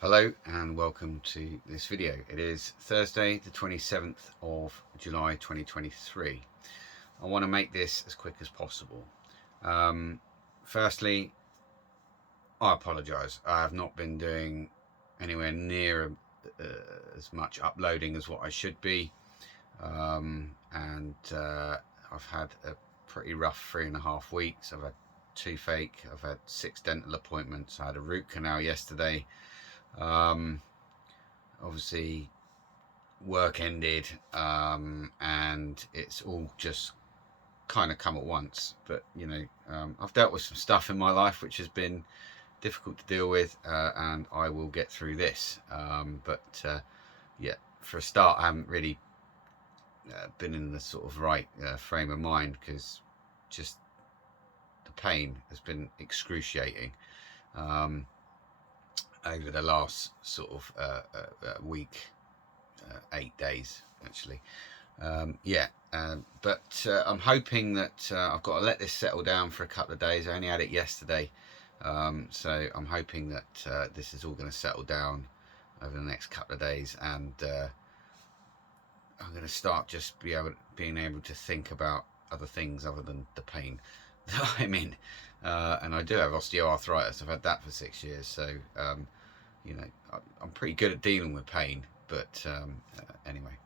Hello and welcome to this video. It is Thursday the 27th of July 2023. I want to make this as quick as possible. Firstly, I apologise. I have not been doing anywhere near as much uploading as what I should be, and I've had a pretty rough 3.5 weeks. I've had toothache, I've had 6 dental appointments, I had a root canal yesterday. Obviously work ended, and it's all just kind of come at once, but I've dealt with some stuff in my life which has been difficult to deal with, and I will get through this, but yeah, for a start I haven't really been in the sort of right frame of mind, because just the pain has been excruciating over the last sort of week, 8 days actually. But I'm hoping that I've got to let this settle down for a couple of days. I only had it yesterday, so I'm hoping that this is all going to settle down over the next couple of days, and I'm going to start just being able to think about other things other than the pain that I'm in. And I do have osteoarthritis. I've had that for 6 years, so I'm pretty good at dealing with pain. But anyway,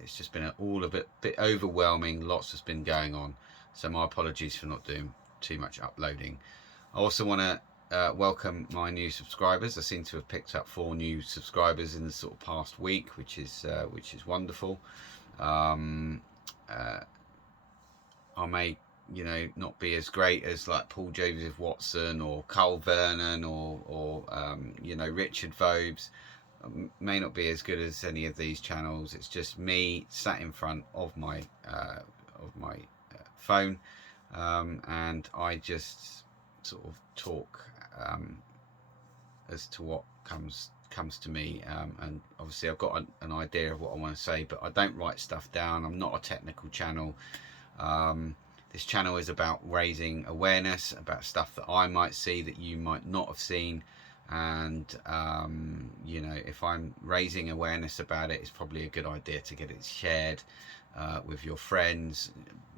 it's just been all a bit overwhelming. Lots has been going on, so my apologies for not doing too much uploading. I also want to welcome my new subscribers. I seem to have picked up 4 new subscribers in the sort of past week, which is wonderful. I may not be as great as like Paul Joseph Watson or Carl Vernon or Richard Vobes. May not be as good as any of these channels. It's just me sat in front of my phone, and I just sort of talk as to what comes to me, and obviously I've got an idea of what I want to say, but I don't write stuff down. I'm not a technical channel. This channel is about raising awareness about stuff that I might see that you might not have seen, and if I'm raising awareness about it, it's probably a good idea to get it shared with your friends.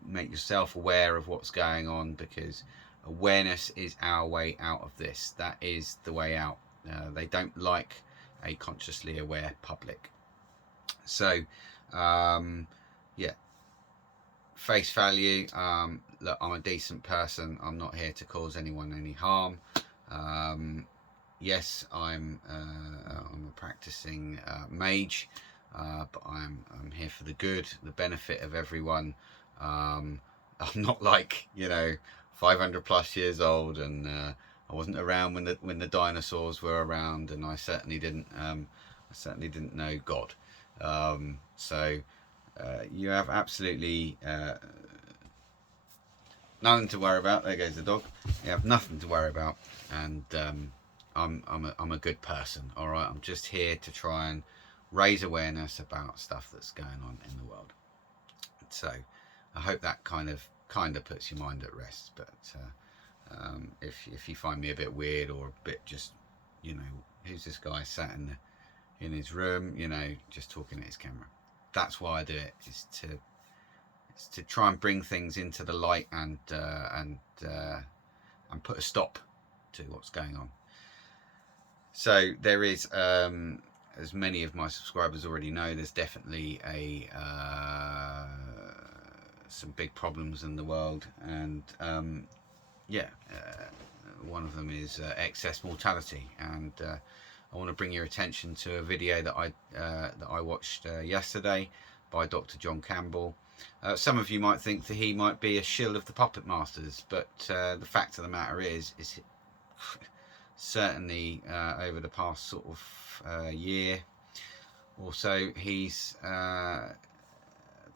Make yourself aware of what's going on, because awareness is our way out of this. That is the way out. They don't like a consciously aware public. So yeah, face value, look, I'm a decent person. I'm not here to cause anyone any harm. Yes, I'm a practicing mage, but I'm here for the good, the benefit of everyone. I'm not like 500 plus years old, and I wasn't around when the dinosaurs were around, and I certainly didn't know God. So you have absolutely nothing to worry about. There goes the dog. You have nothing to worry about, and I'm a good person. All right, I'm just here to try and raise awareness about stuff that's going on in the world. So I hope that kind of puts your mind at rest. But if you find me a bit weird, or a bit just who's this guy sat in his room, just talking at his camera, that's why I do it. Is to try and bring things into the light, and put a stop to what's going on. So there is, as many of my subscribers already know, there's definitely some big problems in the world, and one of them is excess mortality, and I want to bring your attention to a video that I watched yesterday by Dr. John Campbell. Some of you might think that he might be a shill of the puppet masters, but the fact of the matter is certainly over the past sort of year or so,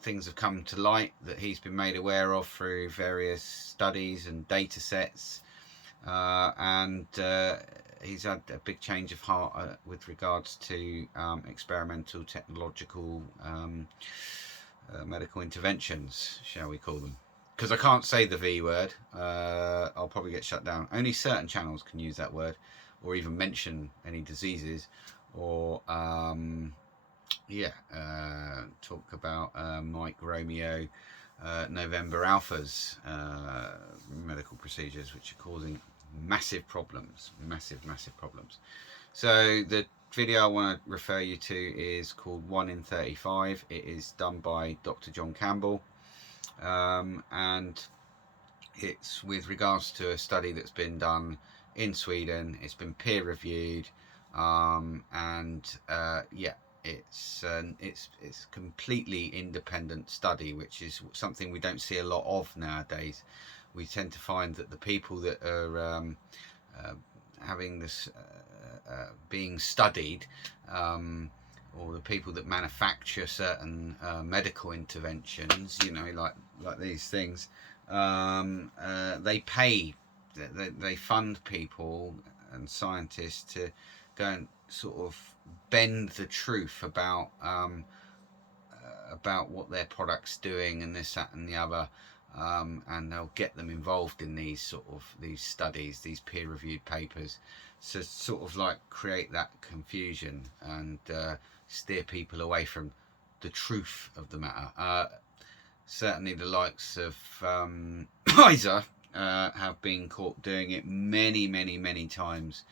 things have come to light that he's been made aware of through various studies and data sets, and he's had a big change of heart with regards to experimental technological medical interventions, shall we call them, because I can't say the V word. I'll probably get shut down. Only certain channels can use that word. or even mention any diseases, or talk about Mike Romeo November Alpha's medical procedures, which are causing massive problems, massive problems. So the video I want to refer you to is called 1 in 35. It is done by Dr. John Campbell, and it's with regards to a study that's been done in Sweden. It's been peer reviewed, it's a completely independent study, which is something we don't see a lot of nowadays. We tend to find that the people that are having this being studied, or the people that manufacture certain medical interventions, like these things, they pay, they fund people and scientists to go and sort of bend the truth about what their product's doing, and this, that, and the other, and they'll get them involved in these studies, these peer-reviewed papers, to sort of like create that confusion and steer people away from the truth of the matter. Certainly the likes of Pfizer have been caught doing it many times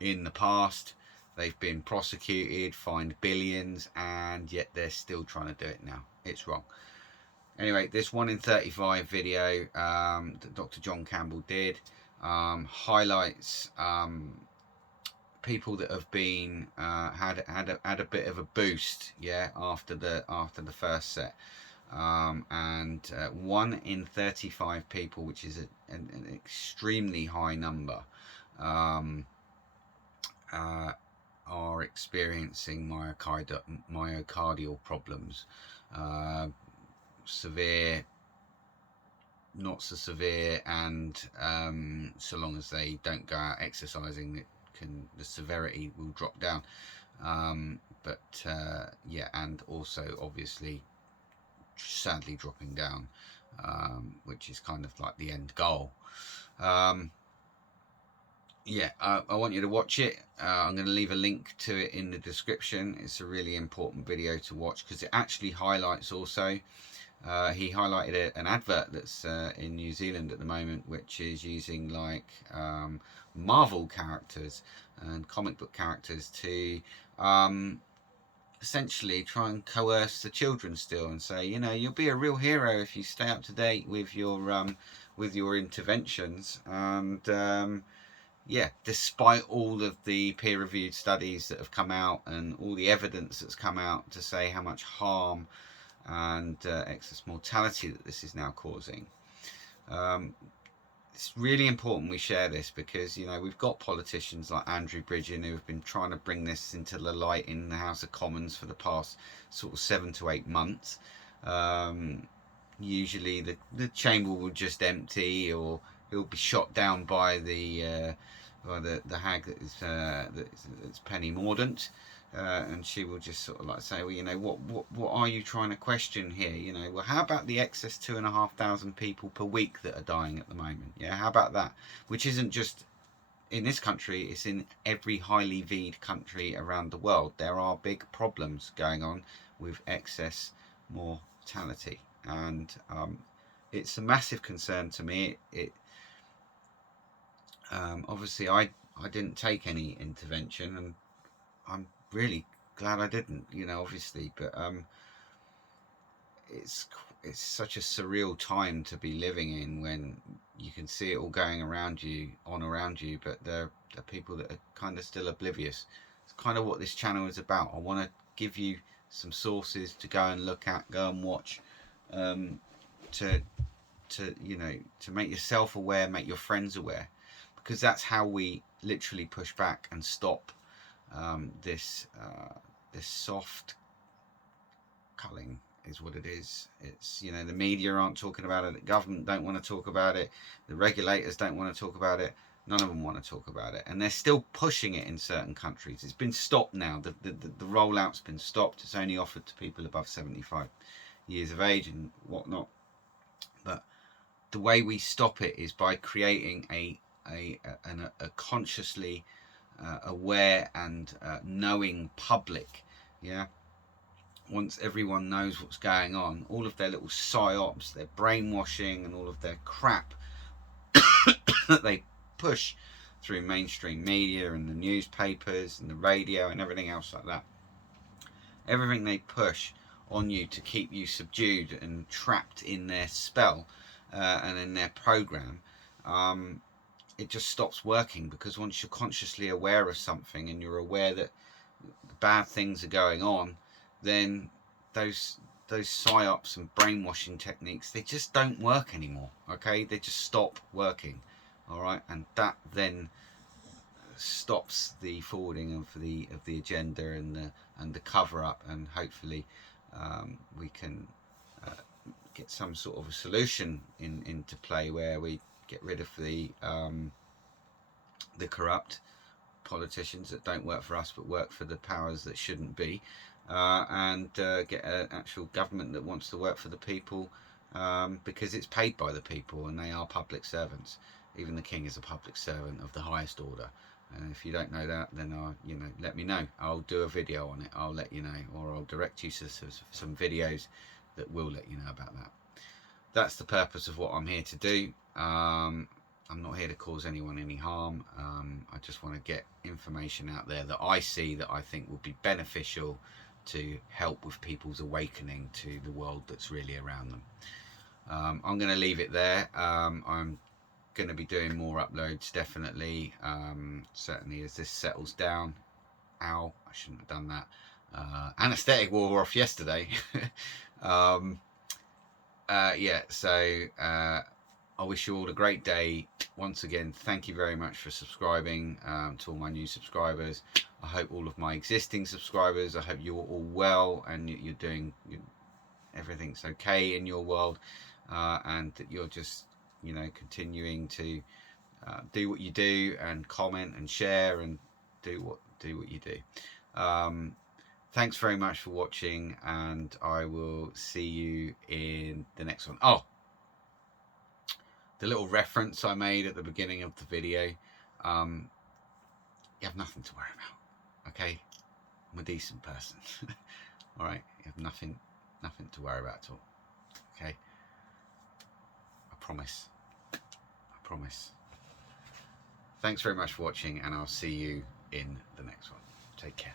in the past. They've been prosecuted, fined billions, and yet they're still trying to do it now. It's wrong. Anyway, this 1 in 35 video that Dr. John Campbell did highlights people that have been had a bit of a boost, after the first set. And 1 in 35 people, which is an extremely high number, are experiencing myocardial problems. Severe, not so severe, and so long as they don't go out exercising, the severity will drop down. And also obviously sadly dropping down, which is kind of like the end goal. I want you to watch it. I'm going to leave a link to it in the description. It's a really important video to watch because it actually highlights also, he highlighted an advert that's in New Zealand at the moment, which is using like Marvel characters and comic book characters to essentially try and coerce the children still, and say, you'll be a real hero if you stay up to date with your interventions. And despite all of the peer-reviewed studies that have come out and all the evidence that's come out to say how much harm and excess mortality that this is now causing, it's really important we share this, because we've got politicians like Andrew Bridgen who have been trying to bring this into the light in the House of Commons for the past sort of 7 to 8 months. Usually the chamber will just empty, or he'll be shot down by the hag that's Penny Mordaunt, and she will just sort of like say, well, what are you trying to question here? Well, how about the excess 2,500 people per week that are dying at the moment? How about that? Which isn't just in this country, it's in every highly V'd country around the world. There are big problems going on with excess mortality, and it's a massive concern to me. Obviously I didn't take any intervention, and I'm really glad I didn't, obviously, but it's such a surreal time to be living in, when you can see it all going around you, but there are people that are kind of still oblivious. It's kind of what this channel is about. I want to give you some sources to go and look at, go and watch, to make yourself aware, make your friends aware, because that's how we literally push back and stop this soft culling is what it is. It's, the media aren't talking about it, the government don't want to talk about it, the regulators don't want to talk about it, none of them want to talk about it, and they're still pushing it in certain countries. It's been stopped now. The rollout's been stopped. It's only offered to people above 75 years of age and whatnot. But the way we stop it is by creating a consciously aware and knowing public. Yeah, once everyone knows what's going on, all of their little psyops, their brainwashing, and all of their crap that they push through mainstream media and the newspapers and the radio and everything else like that, everything they push on you to keep you subdued and trapped in their spell and in their program, it just stops working. Because once you're consciously aware of something and you're aware that bad things are going on, then those psyops and brainwashing techniques, they just don't work anymore. Okay, they just stop working. All right, and that then stops the forwarding of the agenda and the cover up, and hopefully we can get some sort of a solution into play where we get rid of the corrupt politicians that don't work for us but work for the powers that shouldn't be, and get an actual government that wants to work for the people, because it's paid by the people and they are public servants. Even the king is a public servant of the highest order. And if you don't know that, then let me know. I'll do a video on it. I'll let you know, or I'll direct you to some videos that will let you know about that. That's the purpose of what I'm here to do. I'm not here to cause anyone any harm. I just want to get information out there that I see that I think will be beneficial to help with people's awakening to the world that's really around them. I'm going to leave it there. I'm going to be doing more uploads, definitely, certainly as this settles down. Ow, I shouldn't have done that. Anesthetic wore off yesterday. Yeah, so I wish you all a great day. Once again, thank you very much for subscribing, to all my new subscribers. I hope all of my existing subscribers, I hope you're all well and you're doing, everything's okay in your world, and that you're just continuing to do what you do, and comment and share and do what you do. Thanks very much for watching, and I will see you in the next one. Oh, the little reference I made at the beginning of the video, you have nothing to worry about. Okay, I'm a decent person. All right, you have nothing to worry about at all. Okay, I promise. Thanks very much for watching, and I'll see you in the next one. Take care.